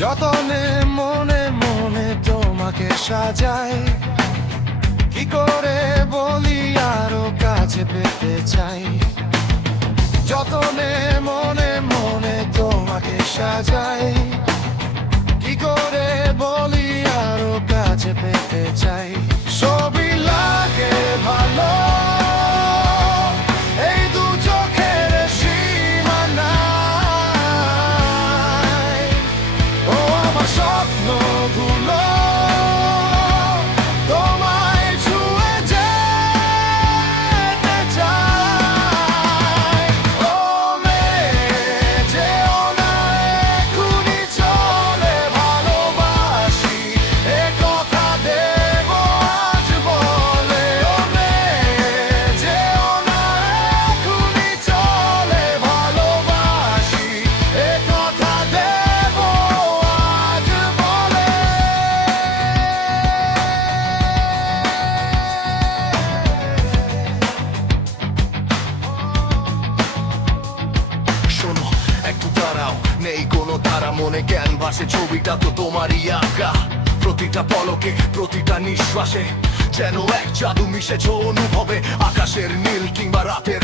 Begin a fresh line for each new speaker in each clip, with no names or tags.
মনে মনে মনে তোমাকে সাজাই। কি করে বলি আরও কাছে পেতে চাই? যতনে মনে মনে তোমাকে সাজাই। কি করে বলি আরও কাছে পেতে চাই? ছবি লাগে
নেই কোনো তারা মনে ক্যানভাসে ভাসে ছবিটা তো তোমারই আঁকা। প্রতিটা পলকে, প্রতিটা নিঃশ্বাসে যেন এক জাদু মিশেছ অনুভবে। আকাশের নীল কিংবা রাতের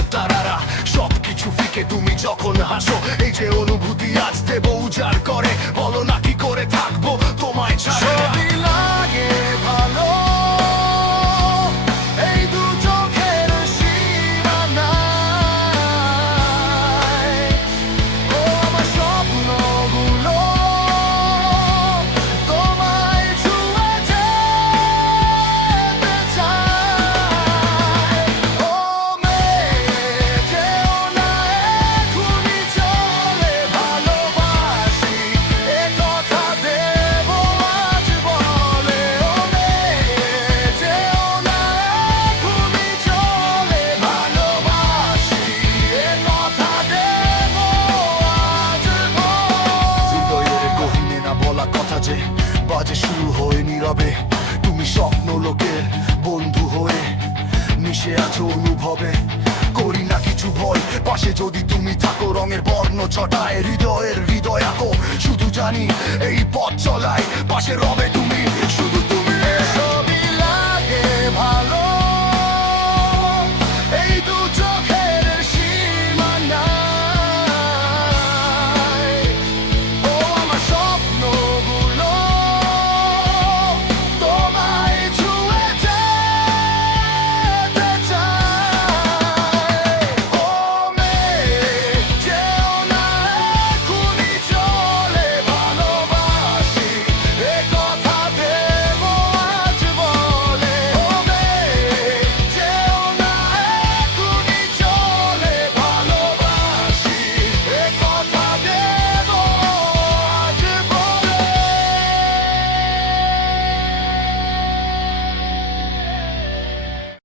হয়ে তুমি স্বপ্ন লোকের বন্ধু হয়ে মিশে আছো অনুভবে। করি না কিছু ভয়। পাশে যদি তুমি থাকো, রঙের বর্ণ ছটায় হৃদয়ের হৃদয় আঁকো। শুধু জানি এই পথ চলায় পাশে রবে তুমি। শুধু